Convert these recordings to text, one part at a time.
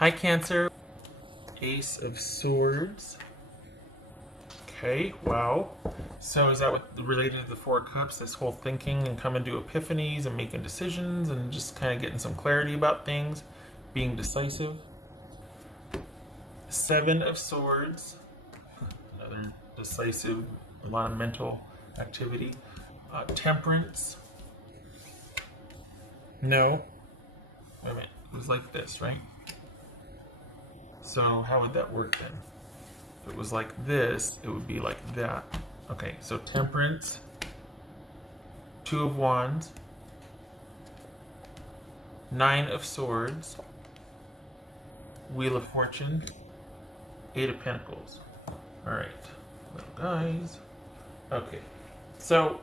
Hi, Cancer. Ace of Swords. Okay, wow. So is that what related to the Four of Cups? This whole thinking and coming to epiphanies and making decisions and just kind of getting some clarity about things, being decisive. Seven of Swords. Another decisive, a lot of mental activity. Temperance. No. Wait a minute. It was like this, right? So how would that work then? If it was like this, it would be like that. Okay, so Temperance, Two of Wands, Nine of Swords, Wheel of Fortune, Eight of Pentacles. All right, little guys. Okay, so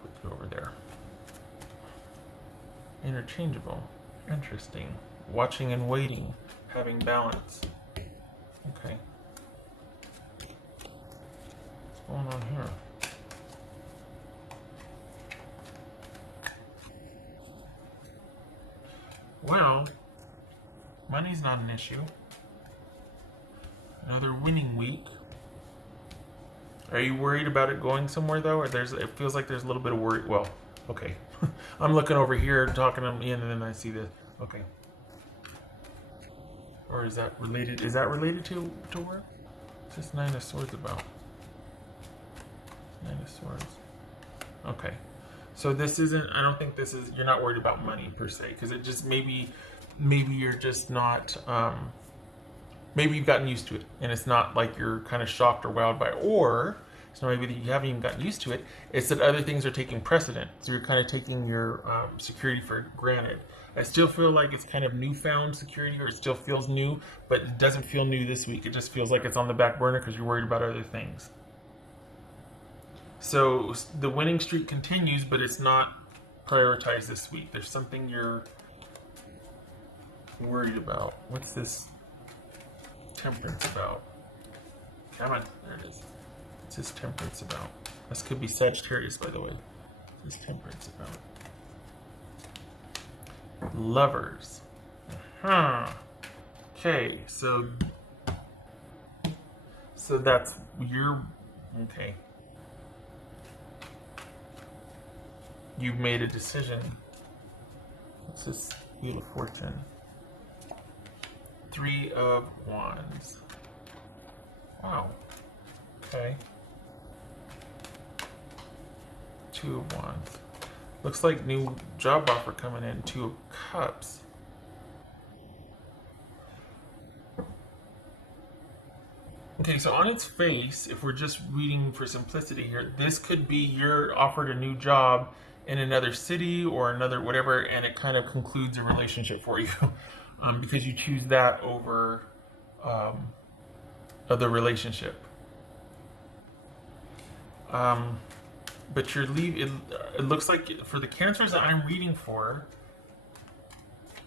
put it over there. Interchangeable. Interesting. Watching and waiting. Having balance. Okay. What's going on here? Well, money's not an issue. Another winning week. Are you worried about it going somewhere though? Or it feels like there's a little bit of worry. Well, okay. I'm looking over here talking to me and then I see this. Okay. Or is that related? Is that related to work? What's this Nine of Swords about? Nine of Swords. Okay. So this isn't, I don't think this is, you're not worried about money per se, because it just maybe you're just not, maybe you've gotten used to it and it's not like you're kind of shocked or wowed by it. Or so maybe that you haven't even gotten used to it. It's that other things are taking precedent. So you're kind of taking your security for granted. I still feel like it's kind of newfound security, or it still feels new, but it doesn't feel new this week. It just feels like it's on the back burner because you're worried about other things. So the winning streak continues, but it's not prioritized this week. There's something you're worried about. What's this Temperance about? Come on, there it is. What's this Temperance about? This could be Sagittarius, by the way. What's this Temperance about? Lovers. Okay, so that's your okay. You've made a decision. What's this Wheel of Fortune? Three of Wands. Wow. Okay. Two of Wands. Looks like new job offer coming in. Two of Cups. Okay, so on its face, if we're just reading for simplicity here, this could be you're offered a new job in another city or another whatever, and it kind of concludes a relationship for you because you choose that over the relationship. But you're leaving. It looks like for the Cancers that I'm reading for,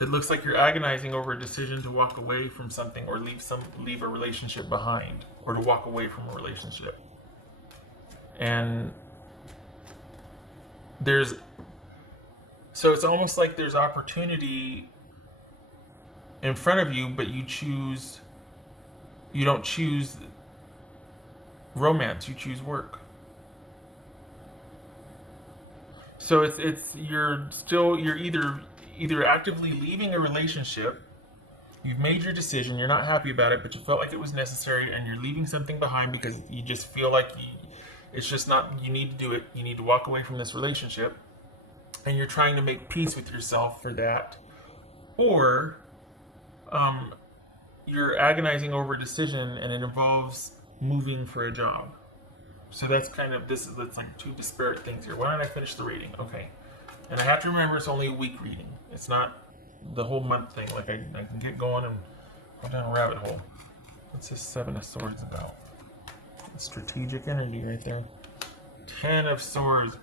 it looks like you're agonizing over a decision to walk away from something or leave a relationship behind, or to walk away from a relationship. And so it's almost like there's opportunity in front of you, but you don't choose romance, you choose work. So you're either actively leaving a relationship, you've made your decision, you're not happy about it, but you felt like it was necessary, and you're leaving something behind because you just feel like it's just not, you need to do it, you need to walk away from this relationship, and you're trying to make peace with yourself for that. Or you're agonizing over a decision and it involves moving for a job. So that's kind of, that's like two disparate things here. Why don't I finish the reading? Okay. And I have to remember it's only a week reading. It's not the whole month thing. Like I can get going and go down a rabbit hole. What's this Seven of Swords about? Strategic energy right there. Ten of Swords.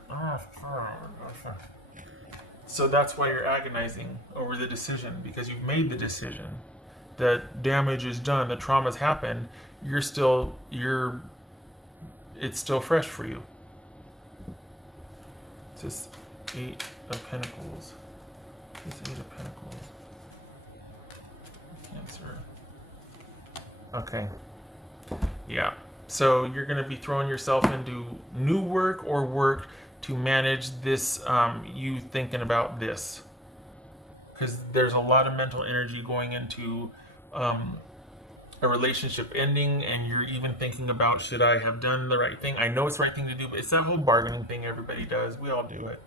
So that's why you're agonizing over the decision, because you've made the decision. The damage is done. The trauma's happened. It's still fresh for you. It's this Eight of Pentacles. This Eight of Pentacles. Okay. Yeah. So you're going to be throwing yourself into new work or work to manage this, you thinking about this. Because there's a lot of mental energy going into um, a relationship ending, and you're even thinking about, should I have done the right thing? I know it's the right thing to do, but it's that whole bargaining thing everybody does. We all do it.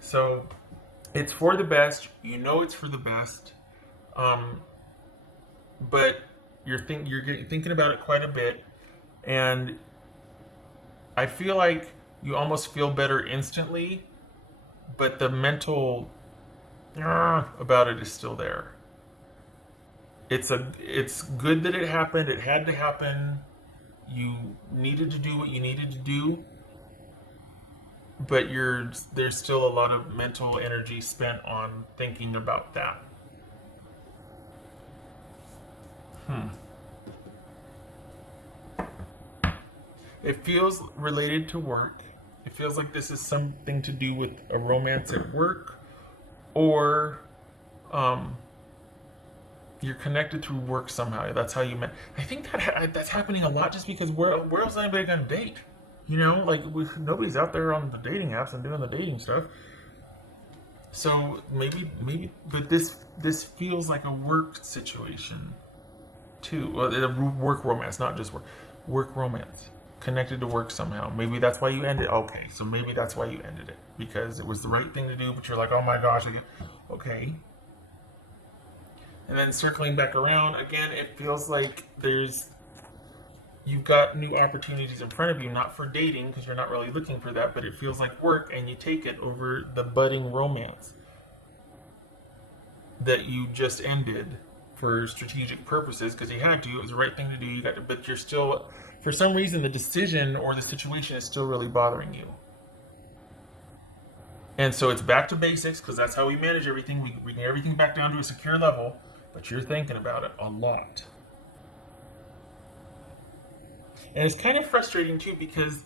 So it's for the best. You know it's for the best. Um, but you're thinking about it quite a bit, and I feel like you almost feel better instantly, but the mental about it is still there. It's good that it happened. It had to happen. You needed to do what you needed to do, but there's still a lot of mental energy spent on thinking about that. Hmm. It feels related to work. It feels like this is something to do with a romance at work, or um, you're connected through work somehow. That's how you met. I think that's happening a lot, just because where else is anybody going to date? You know, like nobody's out there on the dating apps and doing the dating stuff. So maybe, but this feels like a work situation too. Well, a work romance, not just work romance connected to work somehow. Maybe that's why you ended. Okay, so maybe that's why you ended it, because it was the right thing to do. But you're like, oh my gosh, okay. And then circling back around again, it feels like you've got new opportunities in front of you, not for dating because you're not really looking for that, but it feels like work, and you take it over the budding romance that you just ended for strategic purposes because you had to. It was the right thing to do. You got to, but you're still, for some reason, the decision or the situation is still really bothering you. And so it's back to basics because that's how we manage everything. We bring everything back down to a secure level, but you're thinking about it a lot. And it's kind of frustrating too because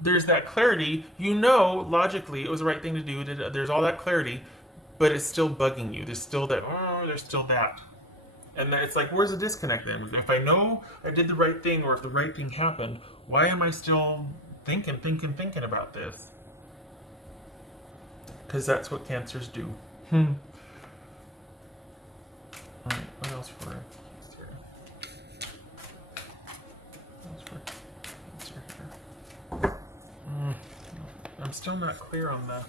there's that clarity. You know, logically, it was the right thing to do. There's all that clarity, but it's still bugging you. There's still that, oh, there's still that. And it's like, where's the disconnect then? If I know I did the right thing, or if the right thing happened, why am I still thinking about this? Because that's what cancers do. Alright, what else for cancer? What else for cancer here? I'm still not clear on the...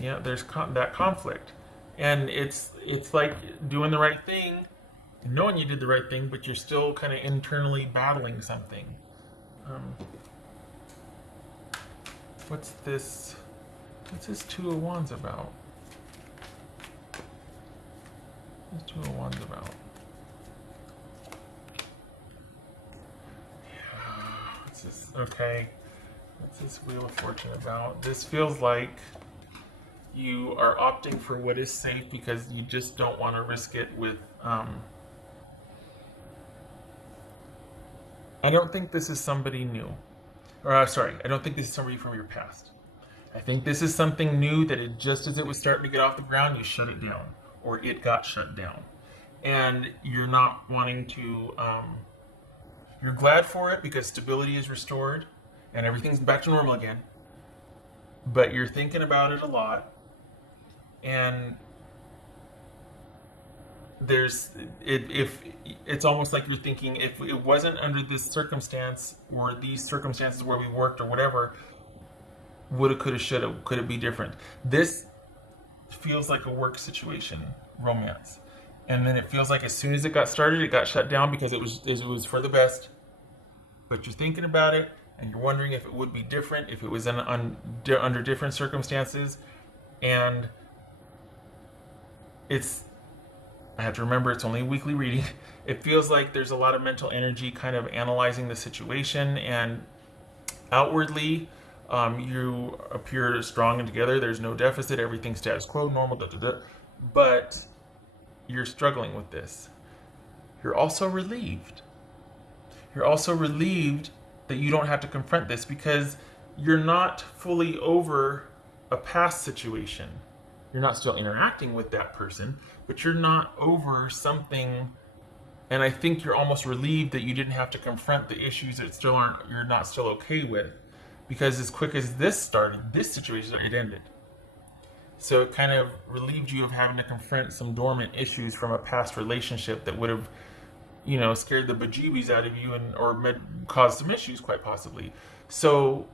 Yeah, there's that conflict. And it's like doing the right thing, knowing you did the right thing, but you're still kind of internally battling something. What's this Two of Wands about? What's Two of Wands about? Yeah, what's this? Okay. What's this Wheel of Fortune about? This feels like you are opting for what is safe because you just don't want to risk it with I don't think this is somebody new. Or sorry, I don't think this is somebody from your past. I think this is something new that just as it was starting to get off the ground, you shut it down, or it got shut down. And you're not wanting to, you're glad for it because stability is restored and everything's back to normal again. But you're thinking about it a lot. And if it's almost like you're thinking, if it wasn't under this circumstance or these circumstances where we worked or whatever, woulda, coulda, shoulda, could it be different? This feels like a work situation, romance, and then it feels like as soon as it got started, it got shut down because it was for the best. But you're thinking about it, and you're wondering if it would be different if it was under different circumstances, and I have to remember it's only a weekly reading. It feels like there's a lot of mental energy kind of analyzing the situation, and outwardly, you appear strong and together. There's no deficit. Everything's status quo, normal, but you're struggling with this. You're also relieved. You're also relieved that you don't have to confront this because you're not fully over a past situation. You're not still interacting with that person, but you're not over something And I think you're almost relieved that you didn't have to confront the issues that you're not still okay with, because as quick as this started, this situation, it ended. So it kind of relieved you of having to confront some dormant issues from a past relationship that would have, scared the bejeebies out of you and caused some issues, quite possibly. So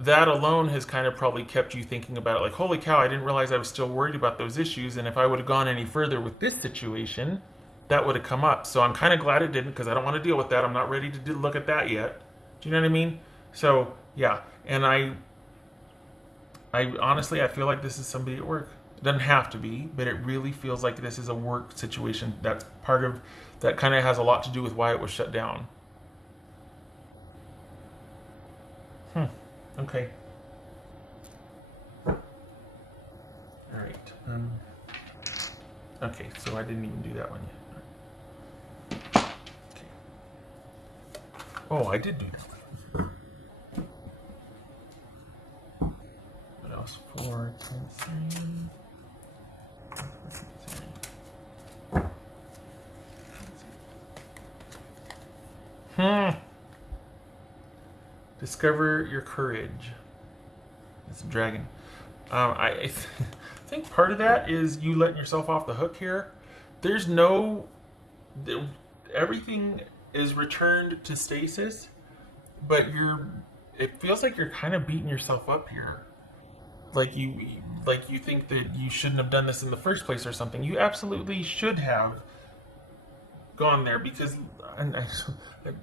that alone has kind of probably kept you thinking about it, like, holy cow, I didn't realize I was still worried about those issues, and if I would have gone any further with this situation, that would have come up. So I'm kind of glad it didn't, because I don't want to deal with that. I'm not ready to look at that yet. Do you know what I mean? So yeah, and I honestly, I feel like this is somebody at work. It doesn't have to be, but it really feels like this is a work situation. That's part of that, kind of has a lot to do with why it was shut down. Hmm. Okay. All right. Okay, so I didn't even do that one yet. Okay. Oh, I did do that. What else? 4.3. Discover your courage. It's a dragon. I think part of that is you letting yourself off the hook here. There's no. Everything is returned to stasis, but it feels like you're kind of beating yourself up here. Like you think that you shouldn't have done this in the first place or something. You absolutely should have gone there, because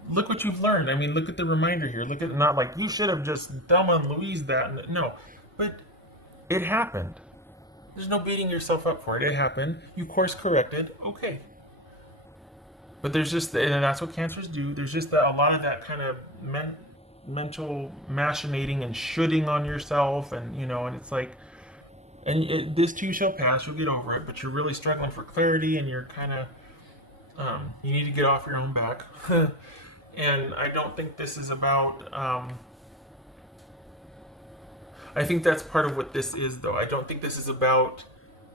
look what you've learned. I mean, look at the reminder here. Look at, not like you should have just Thelma and Louise that. No, but it happened. There's no beating yourself up for it. It happened. You course corrected. Okay. But there's just, and that's what cancers do. There's just a lot of that kind of mental machinating and shoulding on yourself, and and it's like, this too shall pass. You'll get over it. But you're really struggling for clarity, and you're kind of, you need to get off your own back. And I don't think this is about. I think that's part of what this is, though. I don't think this is about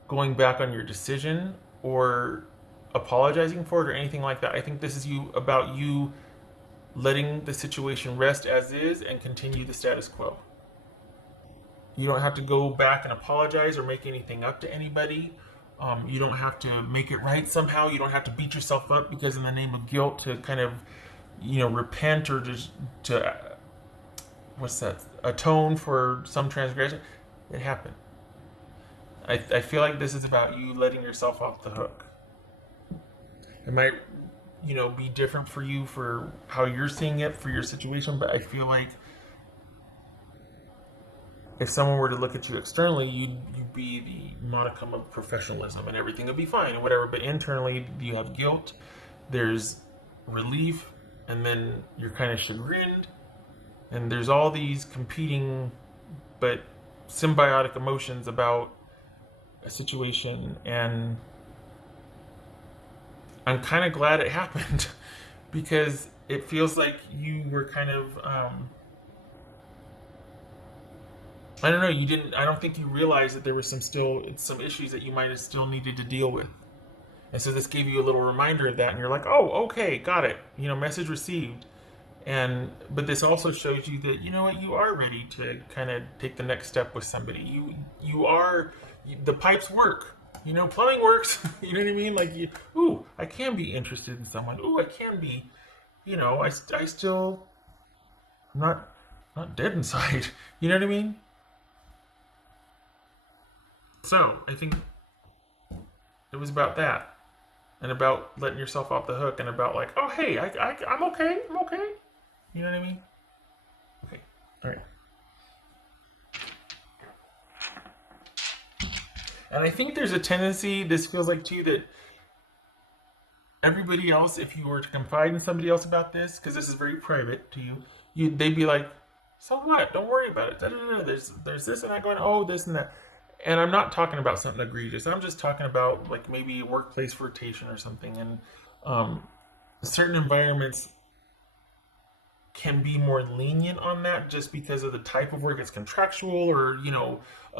going back on your decision or apologizing for it or anything like that. I think this is about you letting the situation rest as is and continue the status quo. You don't have to go back and apologize or make anything up to anybody. You don't have to make it right somehow. You don't have to beat yourself up because in the name of guilt to kind of, repent or just to, atone for some transgression. It happened. I feel like this is about you letting yourself off the hook. It might, be different for you for how you're seeing it for your situation, but I feel like if someone were to look at you externally, you'd be the modicum of professionalism and everything would be fine and whatever. But internally, you have guilt, there's relief, and then you're kind of chagrined, and there's all these competing but symbiotic emotions about a situation. And I'm kind of glad it happened because it feels like you were kind of. I don't know. I don't think you realized that there were some issues that you might have still needed to deal with, and so this gave you a little reminder of that, and you're like, oh, okay, got it. Message received, but this also shows you that you are ready to kind of take the next step with somebody. The pipes work. Plumbing works. You know what I mean? Like, I can be interested in someone. I can be. I still, I'm not dead inside. You know what I mean? So, I think it was about that. And about letting yourself off the hook and about like, oh, hey, I'm okay. I'm okay. You know what I mean? Okay. All right. And I think there's a tendency, this feels like too, that everybody else, if you were to confide in somebody else about this, because this is very private to they'd be like, so what? Don't worry about it. Da, da, da, da. There's this and that going, oh, this and that. And I'm not talking about something egregious. I'm just talking about like maybe workplace flirtation or something. And certain environments can be more lenient on that just because of the type of work. It's contractual or,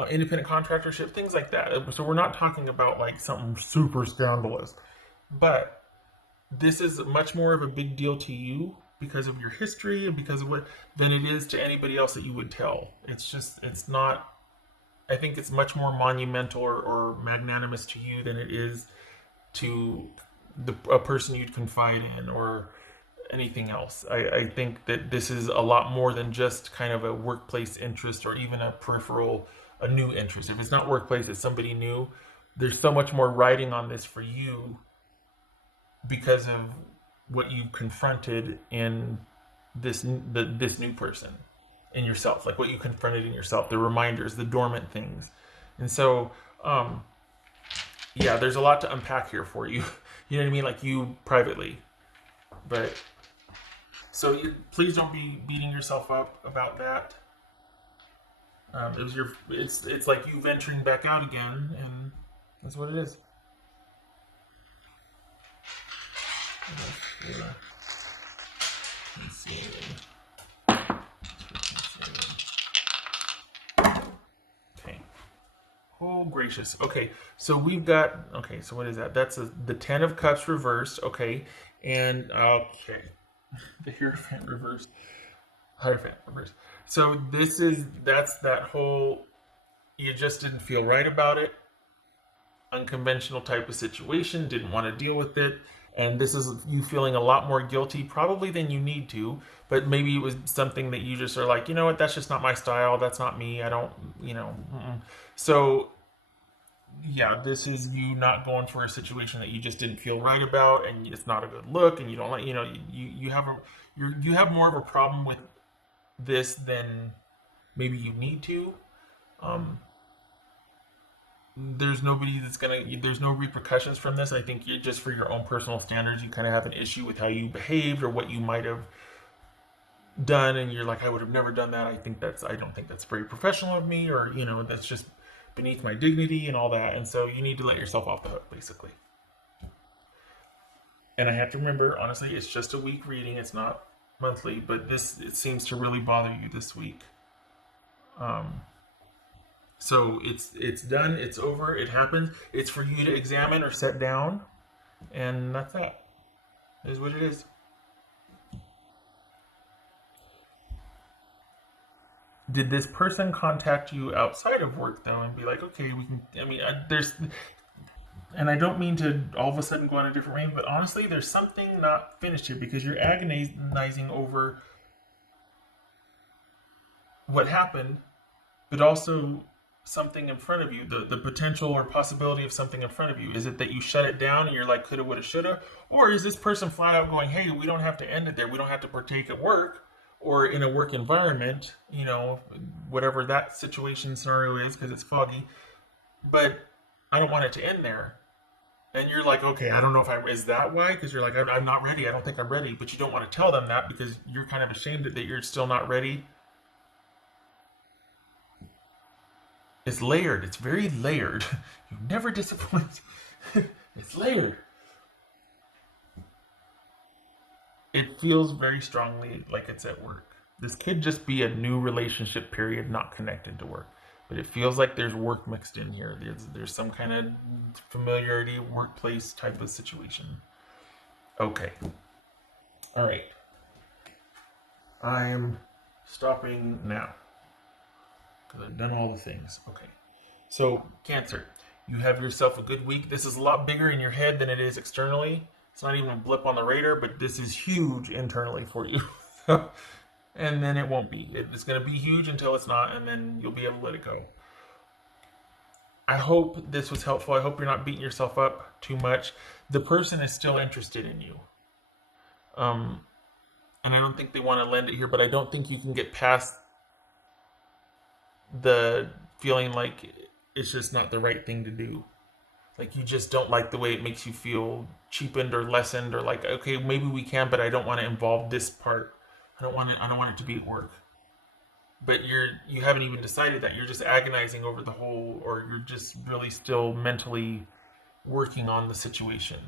independent contractorship, things like that. So we're not talking about like something super scandalous. But this is much more of a big deal to you because of your history and because of what than it is to anybody else that you would tell. It's not. I think it's much more monumental or magnanimous to you than it is to a person you'd confide in or anything else. I think that this is a lot more than just kind of a workplace interest or even a peripheral, a new interest. If it's not workplace, it's somebody new. There's so much more riding on this for you because of what you confronted in this new person in yourself, like what you confronted in yourself, the reminders, the dormant things. And so yeah, there's a lot to unpack here for you. You know what I mean? Like you privately. But so please don't be beating yourself up about that. It was it's like you venturing back out again, and that's what it is. Let's see. Okay. Oh gracious. Okay, so we've got. Okay, so what is that? That's the Ten of Cups reversed. Okay, and okay, the Hierophant reversed. Hierophant reversed. So that's that whole. You just didn't feel right about it. Unconventional type of situation. Didn't want to deal with it. And this is you feeling a lot more guilty, probably than you need to, but maybe it was something that you just are like, you know what, that's just not my style, that's not me, I don't, you know. So, yeah, this is you not going for a situation that you just didn't feel right about, and it's not a good look, and you don't like, you know, you have more of a problem with this than maybe you need to. Um, there's nobody that's gonna there's no repercussions from this. I think you just for your own personal standards you kind of have an issue with how you behaved or what you might have done, and you're like, I would have never done that. I don't think that's very professional of me, or you know, that's just beneath my dignity and all that. And so you need to let yourself off the hook basically. And I have to remember, honestly, it's just a week reading, it's not monthly, but this it seems to really bother you this week. um So it's done, it's over, it happened. It's for you to examine or set down, and that's that. It is what it is. Did this person contact you outside of work though, and be like, okay, we can? I mean, there's, and I don't mean to all of a sudden go on a different way, but honestly, there's something not finished here because you're agonizing over what happened, but also something in front of you, the potential or possibility of something in front of you. Is it that you shut it down and you're like, coulda, woulda, shoulda? Or is this person flat out going, hey, we don't have to end it there. We don't have to partake at work or in a work environment, you know, whatever that situation scenario is, because it's foggy. But I don't want it to end there. And you're like, okay, I don't know if is that why? Because you're like, I'm not ready. I don't think I'm ready. But you don't want to tell them that because you're kind of ashamed that you're still not ready. It's layered. It's very layered. You never disappoint. It's layered. It feels very strongly like it's at work. This could just be a new relationship period, not connected to work. But it feels like there's work mixed in here. There's some kind of familiarity, workplace type of situation. Okay. All right. I'm stopping now because I've done all the things. Okay. So, Cancer, you have yourself a good week. This is a lot bigger in your head than it is externally. It's not even a blip on the radar, but this is huge internally for you. And then it won't be. It's going to be huge until it's not, and then you'll be able to let it go. I hope this was helpful. I hope you're not beating yourself up too much. The person is still interested in you. Um, and I don't think they want to lend it here, but I don't think you can get past the feeling like it's just not the right thing to do. Like you just don't like the way it makes you feel cheapened or lessened, or like, okay, maybe we can, but I don't want to involve this part. I don't want it to be at work. But you haven't even decided that. You're just agonizing over the whole, or you're just really still mentally working on the situation.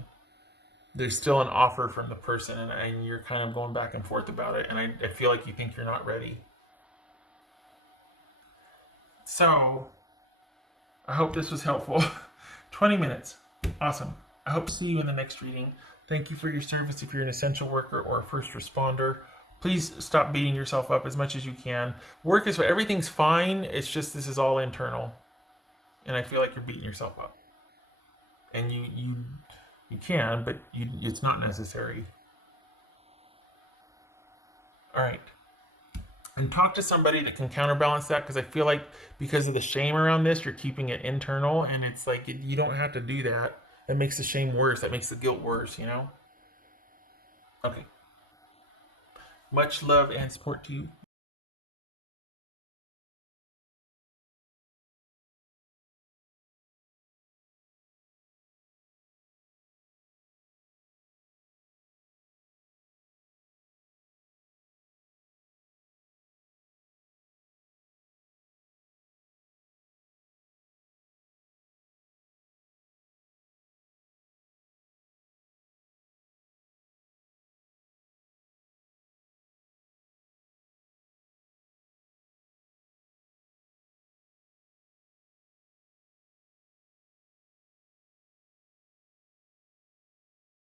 There's still an offer from the person, and you're kind of going back and forth about it. And I feel like you think you're not ready. So I hope this was helpful. 20 minutes. Awesome. I hope to see you in the next reading. Thank you for your service. If you're an essential worker or a first responder, please stop beating yourself up as much as you can. Work is everything's fine. It's just this is all internal, and I feel like you're beating yourself up. And you can, but it's not necessary. All right. And talk to somebody that can counterbalance that, because I feel like because of the shame around this, you're keeping it internal, and it's like you don't have to do that. It makes the shame worse. That makes the guilt worse, you know? Okay. Much love and support to you.